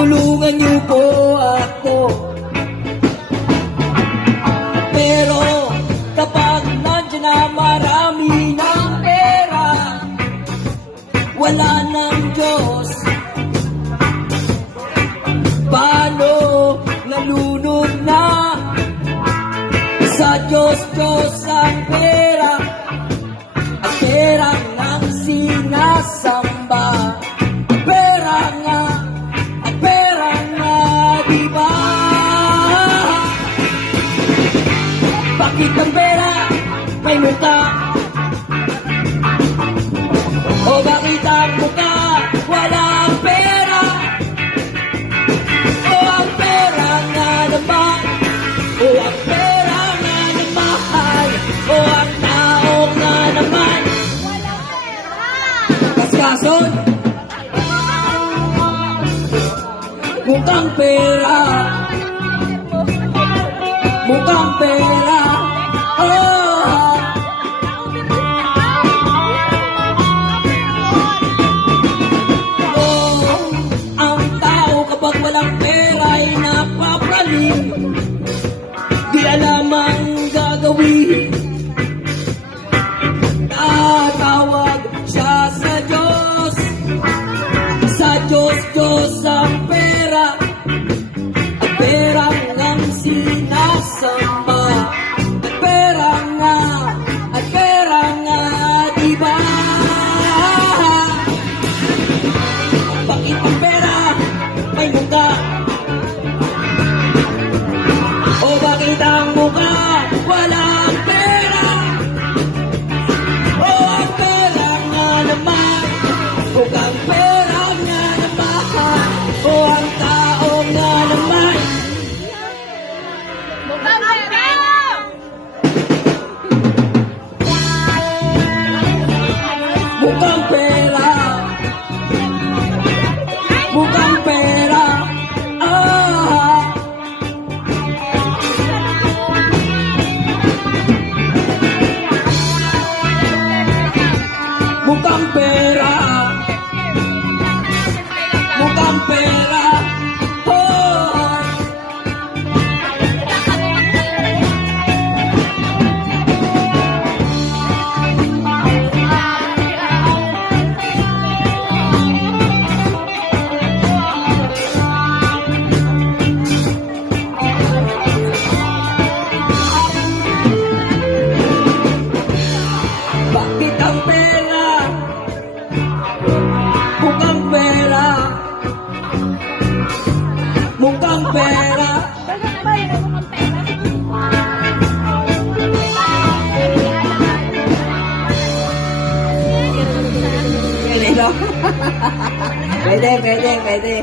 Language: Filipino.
tulungan niyo po ako. Pero kapag nandiyan na marami ng pera, wala ng Diyos, paano nalunod na sa Diyos ang pera at pera ng sinasamba. Pera nga at pera nga, diba? Bakit ang pera may muka? O bakit ang muka walang pera? O ang pera nga naman, o ang pera nga naman, o ang tao nga naman kaskason, mukhang pera, mukhang pera. Ang tao kapag walang pera ay napapraning, di alam ang gagawin. Tatawag siya sa Diyos, sa Diyos ang pera, at pera ang sinasamba. At pera nga, diba? Bakit ang pera may muka? O bakit ang muka walang pera? O ang pera nga naman, o ang pera nga naman, o ang tao nga naman mukhang pera, mukhang pera. Mukhang pera, mukhang pera. Bakit ang pera mukhang pera, mukhang pera. Pwede, pwede, pwede.